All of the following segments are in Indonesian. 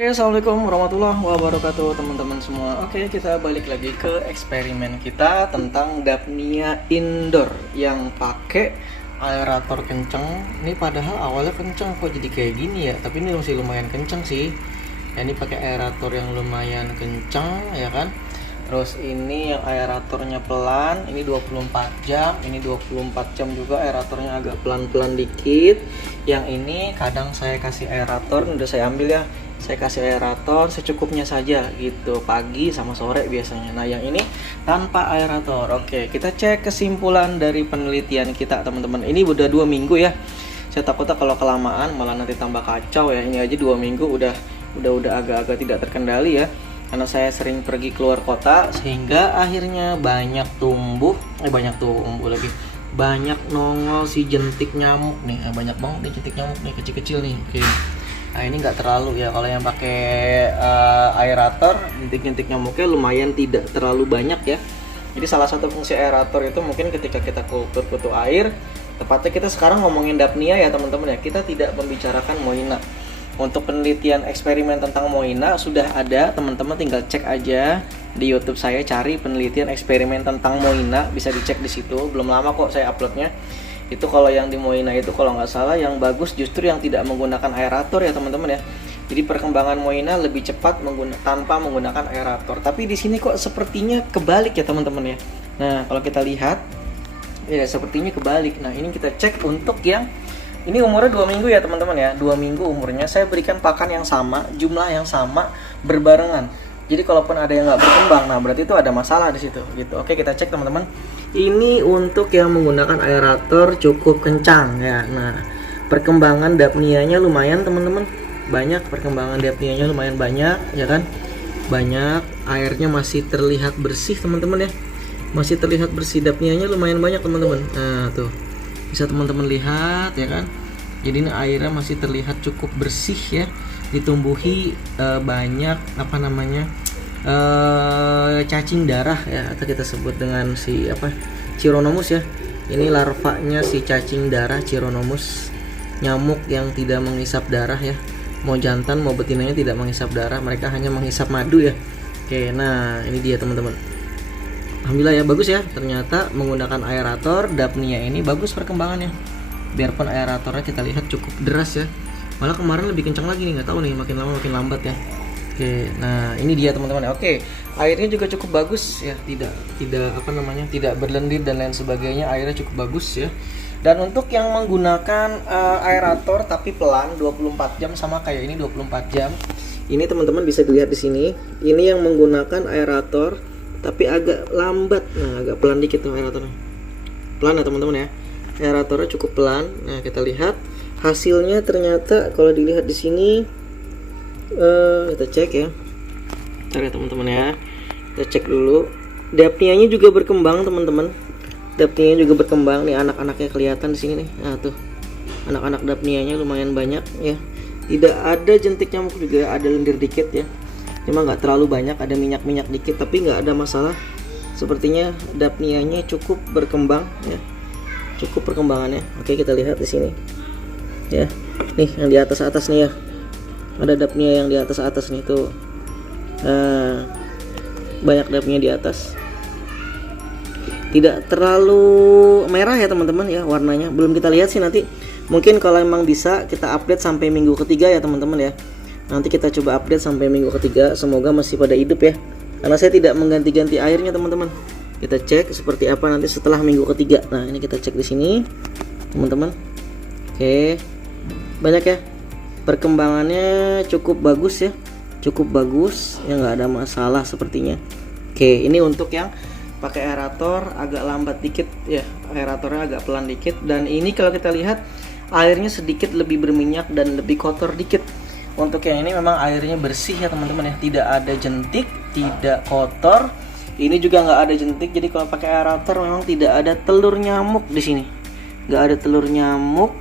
Oke, assalamualaikum warahmatullahi wabarakatuh teman-teman semua. Oke, kita balik lagi ke eksperimen kita tentang Daphnia indoor yang pakai aerator kenceng. Ini padahal awalnya kenceng kok jadi kayak gini ya, tapi ini masih lumayan kenceng sih. Ya, ini pakai aerator yang lumayan kenceng ya kan. Terus ini yang aeratornya pelan, ini 24 jam, ini 24 jam juga aeratornya agak pelan-pelan dikit. Yang ini kadang saya kasih aerator, udah saya ambil ya. Saya kasih aerator secukupnya saja gitu, pagi sama sore biasanya. Nah, yang ini tanpa aerator. Oke, kita cek kesimpulan dari penelitian kita teman-teman. Ini udah 2 minggu ya. Saya takutnya kalau kelamaan malah nanti tambah kacau ya. Ini aja 2 minggu udah agak-agak tidak terkendali ya. Karena saya sering pergi keluar kota sehingga akhirnya banyak tumbuh lagi. Banyak nongol si jentik nyamuk nih. Banyak banget nih jentik nyamuk nih, kecil-kecil nih. Oke. Nah, ini nggak terlalu ya, kalau yang pakai aerator jentik-jentik nyamuknya lumayan tidak terlalu banyak ya. Jadi salah satu fungsi aerator itu mungkin ketika kita kultur kutu air, tepatnya kita sekarang ngomongin Daphnia ya teman-teman ya, kita tidak membicarakan Moina. Untuk penelitian eksperimen tentang Moina sudah ada, teman-teman tinggal cek aja di YouTube saya, cari penelitian eksperimen tentang Moina, bisa dicek di situ. Belum lama kok saya uploadnya. Itu kalau yang di Moina itu kalau nggak salah yang bagus justru yang tidak menggunakan aerator ya teman-teman ya. Jadi perkembangan Moina lebih cepat tanpa menggunakan aerator. Tapi di sini kok sepertinya kebalik ya teman-teman ya. Nah, kalau kita lihat ya sepertinya kebalik. Nah, ini kita cek untuk yang ini umurnya 2 minggu ya teman-teman ya. 2 minggu umurnya, saya berikan pakan yang sama, jumlah yang sama, berbarengan. Jadi kalaupun ada yang nggak berkembang, nah berarti itu ada masalah di situ gitu. Oke, kita cek teman-teman. Ini untuk yang menggunakan aerator cukup kencang ya. Nah, perkembangan Daphnianya lumayan teman-teman. Banyak perkembangan Daphnianya lumayan banyak ya kan. Banyak, airnya masih terlihat bersih teman-teman ya. Masih terlihat bersih, Daphnianya lumayan banyak teman-teman. Nah, tuh. Bisa teman-teman lihat ya kan. Jadi ini airnya masih terlihat cukup bersih ya. Ditumbuhi banyak cacing darah ya, atau kita sebut dengan si Chironomus ya. Ini larvanya si cacing darah Chironomus, nyamuk yang tidak menghisap darah ya. Mau jantan mau betinanya tidak menghisap darah, mereka hanya menghisap madu ya. Oke, nah ini dia teman-teman. Alhamdulillah ya, bagus ya. Ternyata menggunakan aerator Daphnia ini bagus perkembangannya. Biarpun aeratornya kita lihat cukup deras ya. Malah kemarin lebih kencang lagi nih, nggak tahu nih, makin lama makin lambat ya. Oke, nah ini dia teman-teman. Oke, airnya juga cukup bagus ya, tidak berlendir dan lain sebagainya, airnya cukup bagus ya. Dan untuk yang menggunakan aerator tapi pelan 24 jam sama kayak ini 24 jam. Ini teman-teman bisa dilihat di sini. Ini yang menggunakan aerator tapi agak lambat. Nah, agak pelan dikit tuh aeratornya. Pelan ya teman-teman ya. Aeratornya cukup pelan. Nah, kita lihat hasilnya ternyata kalau dilihat di sini, kita cek ya. Bentar ya teman-teman ya. Kita cek dulu. Daphnianya juga berkembang teman-teman. Daphnianya juga berkembang nih, anak-anaknya kelihatan di sini nih. Nah tuh, anak-anak Daphnianya lumayan banyak ya. Tidak ada jentik nyamuk, juga ada lendir dikit ya. Cuma nggak terlalu banyak, ada minyak-minyak dikit, tapi nggak ada masalah. Sepertinya Daphnianya cukup berkembang ya. Cukup perkembangannya. Oke, kita lihat di sini. Ya, nih yang di atas nih ya, ada Daphnia yang di atas nih tuh. Banyak Daphnia di atas, tidak terlalu merah ya teman-teman ya warnanya. Belum kita lihat sih, nanti mungkin kalau emang bisa kita update sampai minggu ketiga ya teman-teman ya. Nanti kita coba update sampai minggu ketiga, semoga masih pada hidup ya, karena saya tidak mengganti-ganti airnya teman-teman. Kita cek seperti apa nanti setelah minggu ketiga. Nah, ini kita cek di sini teman-teman. Oke, banyak ya, perkembangannya cukup bagus ya, cukup bagus ya, nggak ada masalah sepertinya. Oke, ini untuk yang pakai aerator agak lambat dikit ya, aeratornya agak pelan dikit. Dan ini kalau kita lihat airnya sedikit lebih berminyak dan lebih kotor dikit. Untuk yang ini memang airnya bersih ya teman-teman ya, tidak ada jentik, tidak kotor. Ini juga nggak ada jentik, jadi kalau pakai aerator memang tidak ada telur nyamuk di sini, nggak ada telur nyamuk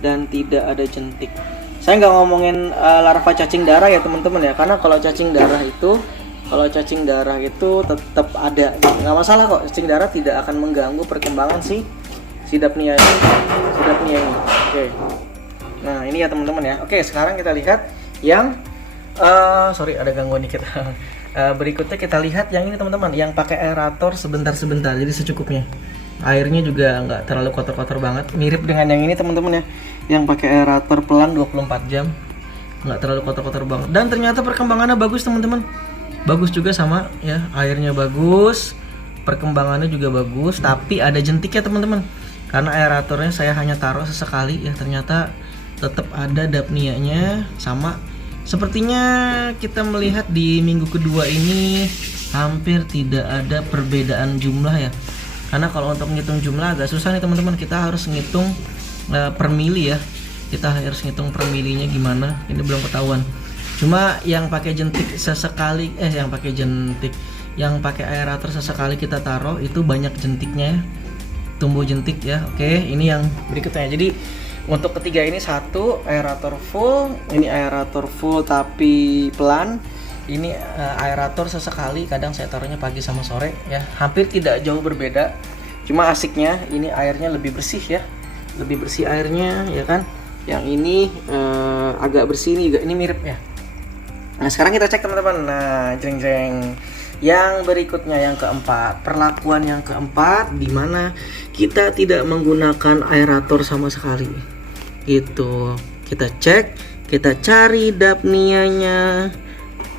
dan tidak ada jentik. Saya nggak ngomongin larva cacing darah ya teman-teman ya, karena kalau cacing darah itu tetap ada, nggak masalah kok. Cacing darah tidak akan mengganggu perkembangan si Daphnia ini. Oke. Nah, ini ya teman-teman ya. Oke, sekarang kita lihat yang Sorry ada gangguan dikit. Berikutnya kita lihat yang ini teman-teman, yang pakai aerator sebentar-sebentar, jadi secukupnya. Airnya juga nggak terlalu kotor-kotor banget, mirip dengan yang ini teman-teman ya, yang pakai aerator pelan 24 jam, nggak terlalu kotor-kotor banget. Dan ternyata perkembangannya bagus teman-teman, bagus juga sama ya, airnya bagus, perkembangannya juga bagus. Tapi ada jentiknya teman-teman, karena aeratornya saya hanya taruh sesekali ya, ternyata tetap ada dapnianya sama. Sepertinya kita melihat di minggu kedua ini hampir tidak ada perbedaan jumlah ya. Karena kalau untuk menghitung jumlah agak susah nih teman-teman, kita harus ngitung per mili ya. Kita harus ngitung per milinya gimana, ini belum ketahuan. Cuma yang pakai jentik sesekali, yang pakai aerator sesekali kita taruh itu banyak jentiknya ya. Tumbuh jentik ya. Oke, ini yang berikutnya. Jadi untuk ketiga ini satu aerator full, ini aerator full tapi pelan. Ini aerator sesekali, kadang saya taruhnya pagi sama sore ya, hampir tidak jauh berbeda. Cuma asiknya ini airnya lebih bersih ya, lebih bersih airnya ya kan. Yang ini agak bersih, ini mirip ya. Nah sekarang kita cek teman-teman. Nah jeng-jeng. Yang berikutnya yang keempat, perlakuan yang keempat di mana kita tidak menggunakan aerator sama sekali. Itu kita cek, kita cari dapnianya.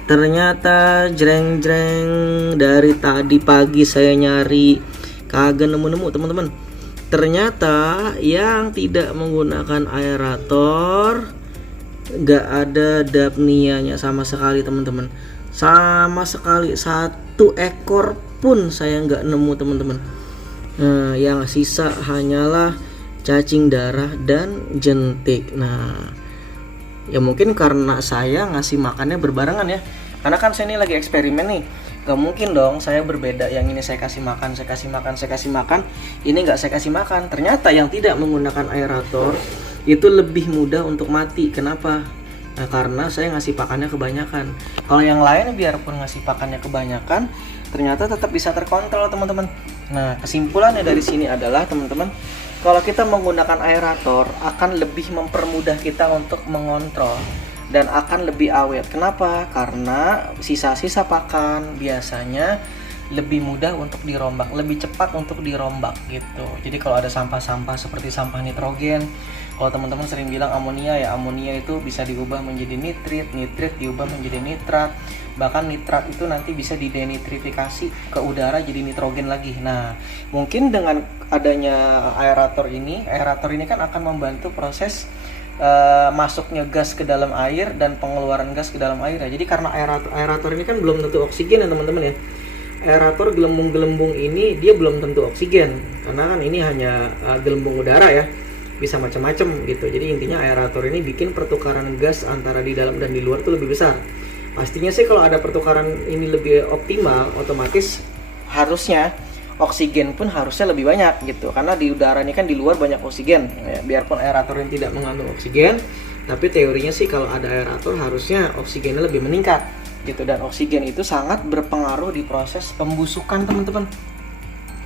Ternyata jreng-jreng, dari tadi pagi saya nyari kagak nemu-nemu teman-teman. Ternyata yang tidak menggunakan aerator nggak ada dapnianya sama sekali teman-teman, sama sekali, satu ekor pun saya nggak nemu teman-teman. Yang sisa hanyalah cacing darah dan jentik. Nah ya mungkin karena saya ngasih makannya berbarengan ya, karena kan saya ini lagi eksperimen nih, gak mungkin dong saya berbeda, yang ini saya kasih makan, saya kasih makan, ini nggak saya kasih makan. Ternyata yang tidak menggunakan aerator itu lebih mudah untuk mati. Kenapa? Nah karena saya ngasih pakannya kebanyakan. Kalau yang lain biarpun ngasih pakannya kebanyakan, ternyata tetap bisa terkontrol teman-teman. Nah kesimpulannya dari sini adalah teman-teman, kalau kita menggunakan aerator akan lebih mempermudah kita untuk mengontrol dan akan lebih awet. Kenapa? Karena sisa-sisa pakan biasanya lebih mudah untuk dirombak, lebih cepat untuk dirombak gitu. Jadi kalau ada sampah-sampah seperti sampah nitrogen, kalau teman-teman sering bilang amonia ya, amonia itu bisa diubah menjadi nitrit, nitrit diubah menjadi nitrat, bahkan nitrat itu nanti bisa didenitrifikasi ke udara jadi nitrogen lagi. Nah mungkin dengan adanya aerator ini kan akan membantu proses masuknya gas ke dalam air dan pengeluaran gas ke dalam air ya. Jadi karena aerator ini kan belum tentu oksigen ya teman-teman ya. Aerator gelembung-gelembung ini dia belum tentu oksigen, karena kan ini hanya gelembung udara ya, bisa macam-macam gitu. Jadi intinya aerator ini bikin pertukaran gas antara di dalam dan di luar itu lebih besar. Pastinya sih kalau ada pertukaran ini lebih optimal, otomatis harusnya oksigen pun harusnya lebih banyak gitu, karena di udara ini kan di luar banyak oksigen ya, biarpun aerator ini tidak mengandung oksigen, tapi teorinya sih kalau ada aerator harusnya oksigennya lebih meningkat gitu. Dan oksigen itu sangat berpengaruh di proses pembusukan teman-teman.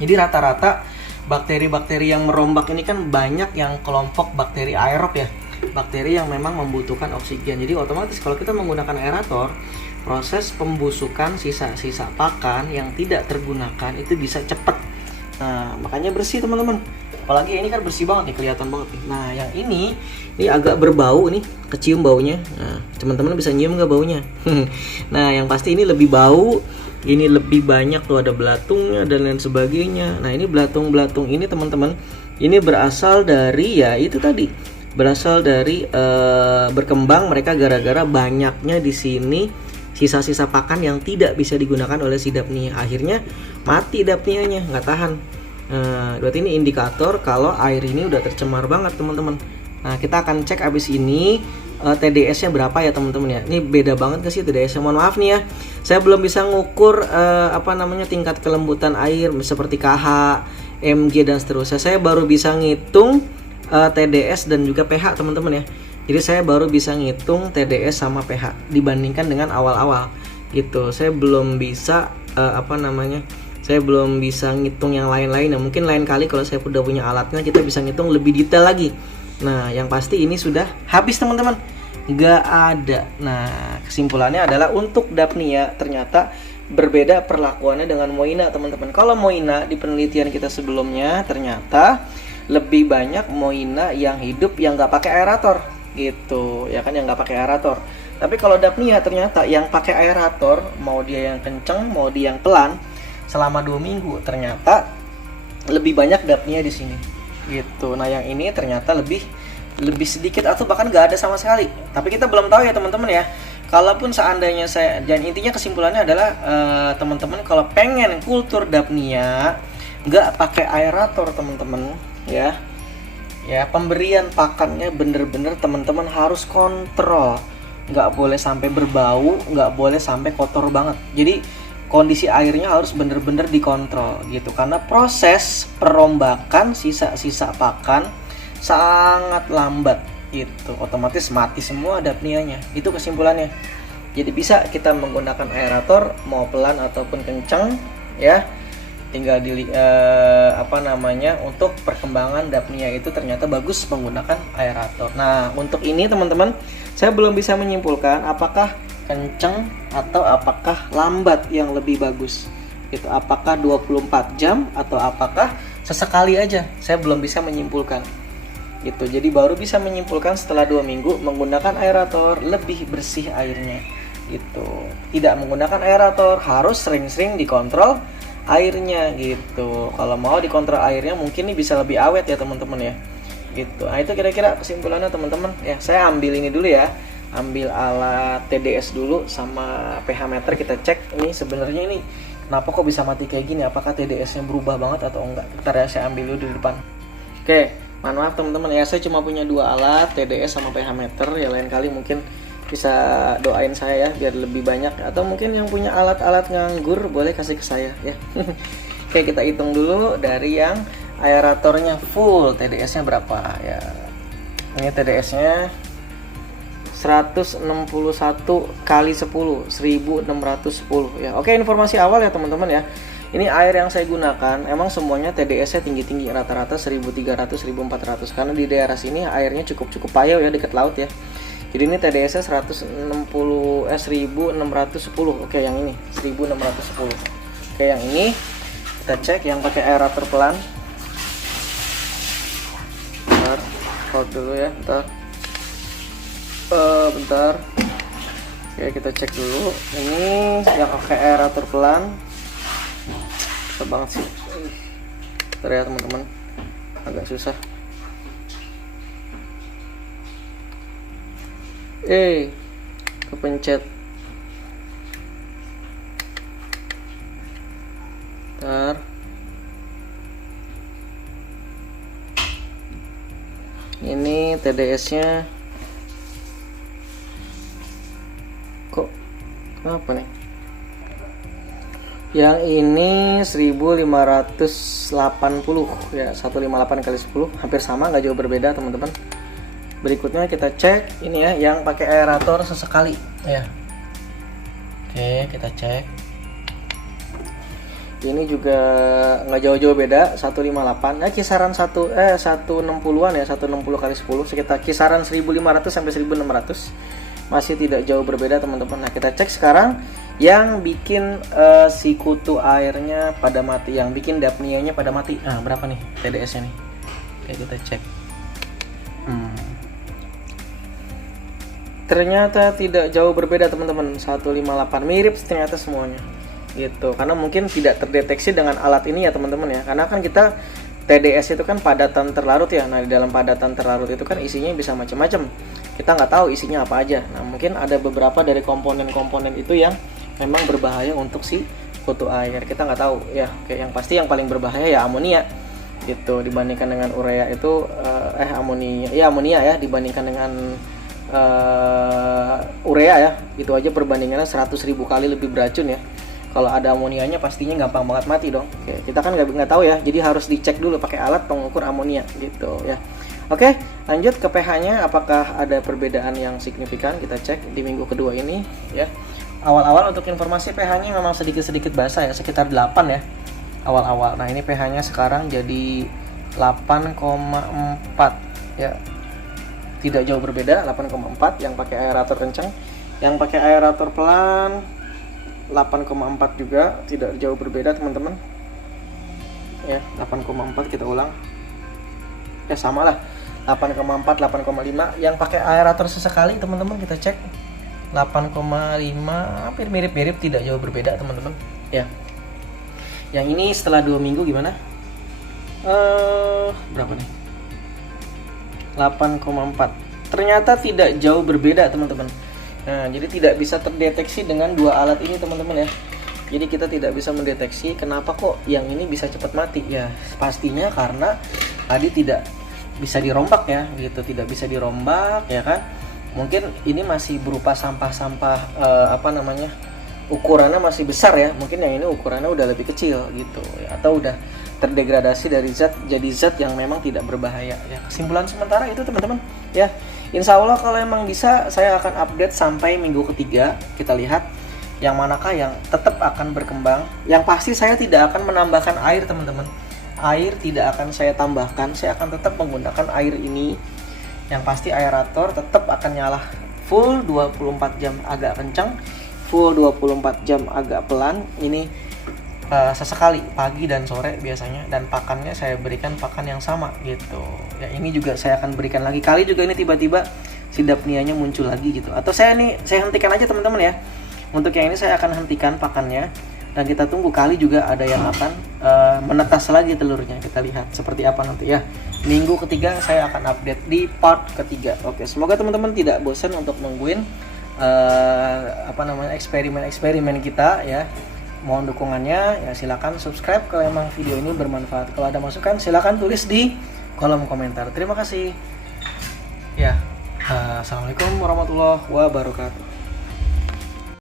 Jadi rata-rata bakteri-bakteri yang merombak ini kan banyak yang kelompok bakteri aerob ya, bakteri yang memang membutuhkan oksigen. Jadi otomatis kalau kita menggunakan aerator, proses pembusukan sisa-sisa pakan yang tidak tergunakan itu bisa cepat. Nah makanya bersih teman-teman, apalagi ini kan bersih banget nih, kelihatan banget nih. Nah yang ini agak berbau nih, kecium baunya. Nah teman-teman bisa nyium nggak baunya? Nah yang pasti ini lebih bau, ini lebih banyak tuh, ada belatungnya dan lain sebagainya. Nah ini belatung-belatung ini teman-teman, ini berasal dari ya itu tadi, berasal dari berkembang mereka gara-gara banyaknya di sini sisa-sisa pakan yang tidak bisa digunakan oleh si dapnia. Akhirnya mati dapnianya, nggak tahan. Berarti ini indikator kalau air ini udah tercemar banget teman-teman. Nah kita akan cek abis ini TDS-nya berapa ya teman-teman ya. Ini beda banget ke sih TDS-nya. Mohon maaf nih ya, saya belum bisa ngukur tingkat kelembutan air seperti KH, Mg dan seterusnya. Saya baru bisa ngitung TDS dan juga pH teman-teman ya. Jadi saya baru bisa ngitung TDS sama pH dibandingkan dengan awal-awal gitu. Saya belum bisa saya belum bisa ngitung yang lain-lain. Nah mungkin lain kali kalau saya udah punya alatnya kita bisa ngitung lebih detail lagi. Nah yang pasti ini sudah habis teman-teman, nggak ada. Nah kesimpulannya adalah untuk Daphnia ternyata berbeda perlakuannya dengan Moina, teman-teman. Kalau Moina di penelitian kita sebelumnya ternyata lebih banyak Moina yang hidup yang nggak pakai aerator gitu, ya kan, yang nggak pakai aerator. Tapi kalau Daphnia ternyata yang pakai aerator, mau dia yang kenceng mau dia yang pelan, selama 2 minggu ternyata lebih banyak Daphnia di sini gitu. Nah yang ini ternyata lebih sedikit atau bahkan nggak ada sama sekali. Tapi kita belum tahu ya teman-teman ya. Kalaupun seandainya dan intinya kesimpulannya adalah teman-teman kalau pengen kultur Daphnia nggak pakai aerator teman-teman ya, pemberian pakannya bener-bener teman-teman harus kontrol, nggak boleh sampai berbau, nggak boleh sampai kotor banget. Jadi kondisi airnya harus bener-bener dikontrol gitu, karena proses perombakan sisa-sisa pakan sangat lambat gitu, otomatis mati semua Daphnianya. Itu kesimpulannya. Jadi bisa kita menggunakan aerator mau pelan ataupun kencang ya, tinggal di untuk perkembangan Daphnia itu ternyata bagus menggunakan aerator. Nah untuk ini teman-teman saya belum bisa menyimpulkan apakah kencang atau apakah lambat yang lebih bagus itu, apakah 24 jam atau apakah sesekali aja, saya belum bisa menyimpulkan gitu. Jadi baru bisa menyimpulkan setelah 2 minggu menggunakan aerator lebih bersih airnya gitu. Tidak menggunakan aerator harus sering-sering dikontrol airnya gitu. Kalau mau dikontrol airnya mungkin ini bisa lebih awet ya teman-teman ya gitu. Nah itu kira-kira kesimpulannya teman-teman ya. Saya ambil ini dulu ya, ambil alat TDS dulu sama pH meter, kita cek ini sebenarnya ini kenapa kok bisa mati kayak gini, apakah TDS nya berubah banget atau enggak. Ntar ya saya ambil dulu di depan. Oke, maaf teman-teman ya, saya cuma punya 2 alat TDS sama pH meter ya. Lain kali mungkin bisa doain saya ya biar lebih banyak, atau mungkin yang punya alat-alat nganggur boleh kasih ke saya ya. Oke, kita hitung dulu dari yang aeratornya full, TDS nya berapa ya. Ini TDS nya 161 kali 10 1610 ya. Oke, informasi awal ya teman-teman ya. Ini air yang saya gunakan emang semuanya TDS nya tinggi-tinggi, rata-rata 1300 1400 karena di daerah sini airnya cukup payau ya, dekat laut ya. Jadi ini TDS nya 1610. Oke, yang ini 1610. Oke, yang ini kita cek yang pakai aerator pelan. Bentar, hold dulu ya, bentar. Oke, kita cek dulu. Ini yang pakai aerator pelan. Susah banget sih. Bentar ya teman-teman, agak susah. Kepencet. Bentar. Ini TDS-nya kok kenapa nih? Yang ini 1580 ya, 158 kali 10 hampir sama, nggak jauh berbeda teman-teman. Berikutnya kita cek ini ya yang pakai aerator sesekali ya. Oke, kita cek. Ini juga nggak jauh-jauh beda, 158 kisaran 160-an ya, 160 kali 10 sekitar kisaran 1500 sampai 1600, masih tidak jauh berbeda teman-teman. Nah kita cek sekarang yang bikin si kutu airnya pada mati, yang bikin Daphnia-nya pada mati. Nah berapa nih TDS-nya nih? Oke, kita cek. Ternyata tidak jauh berbeda teman-teman, 158, mirip ternyata semuanya gitu. Karena mungkin tidak terdeteksi dengan alat ini ya teman-teman ya, karena kan kita TDS itu kan padatan terlarut ya. Nah di dalam padatan terlarut itu kan isinya bisa macam-macam, kita nggak tahu isinya apa aja. Nah mungkin ada beberapa dari komponen-komponen itu yang memang berbahaya untuk si kutu air, kita nggak tahu ya. Oke, yang pasti yang paling berbahaya ya amonia gitu, dibandingkan dengan urea itu amonia ya dibandingkan dengan urea ya, itu aja perbandingannya 100.000 kali lebih beracun ya. Kalau ada amonianya pastinya gampang banget mati dong. Oke, kita kan nggak tahu ya, jadi harus dicek dulu pakai alat pengukur amonia gitu ya. Oke, lanjut ke pH-nya, apakah ada perbedaan yang signifikan? Kita cek di minggu kedua ini ya. Awal-awal untuk informasi pH-nya memang sedikit-sedikit basah ya, sekitar 8 ya awal-awal. Nah ini pH-nya sekarang jadi 8,4 ya, tidak jauh berbeda, 8,4 yang pakai aerator kencang. Yang pakai aerator pelan 8,4 juga, tidak jauh berbeda teman-teman. Ya, 8,4 kita ulang. Ya sama lah. 8,4, 8,5. Yang pakai aerator sesekali teman-teman kita cek 8,5, hampir mirip-mirip, tidak jauh berbeda teman-teman. Ya. Yang ini setelah 2 minggu gimana? Berapa nih? 8,4. Ternyata tidak jauh berbeda teman-teman. Nah, jadi tidak bisa terdeteksi dengan dua alat ini teman-teman ya. Jadi kita tidak bisa mendeteksi kenapa kok yang ini bisa cepat mati ya. Pastinya karena tadi tidak bisa dirombak ya, gitu, tidak bisa dirombak ya kan. Mungkin ini masih berupa sampah-sampah ukurannya masih besar ya. Mungkin yang ini ukurannya udah lebih kecil gitu ya, atau udah terdegradasi dari zat jadi zat yang memang tidak berbahaya ya. Kesimpulan sementara itu teman-teman ya. Insya Allah kalau emang bisa saya akan update sampai minggu ketiga. Kita lihat yang manakah yang tetap akan berkembang. Yang pasti saya tidak akan menambahkan air teman-teman. Air tidak akan saya tambahkan. Saya akan tetap menggunakan air ini. Yang pasti aerator tetap akan nyala full 24 jam agak kencang, full 24 jam agak pelan. Ini sesekali pagi dan sore biasanya, dan pakannya saya berikan pakan yang sama gitu ya. Ini juga saya akan berikan lagi, kali juga ini tiba-tiba si dapnianya muncul lagi gitu, atau saya hentikan aja teman-teman ya. Untuk yang ini saya akan hentikan pakannya dan kita tunggu, kali juga ada yang akan menetas lagi telurnya. Kita lihat seperti apa nanti ya. Minggu ketiga saya akan update di part ketiga. Oke, semoga teman-teman tidak bosan untuk nungguin eksperimen kita ya. Mohon dukungannya ya, silakan subscribe kalau emang video ini bermanfaat. Kalau ada masukan silakan tulis di kolom komentar. Terima kasih. Ya, assalamualaikum warahmatullahi wabarakatuh.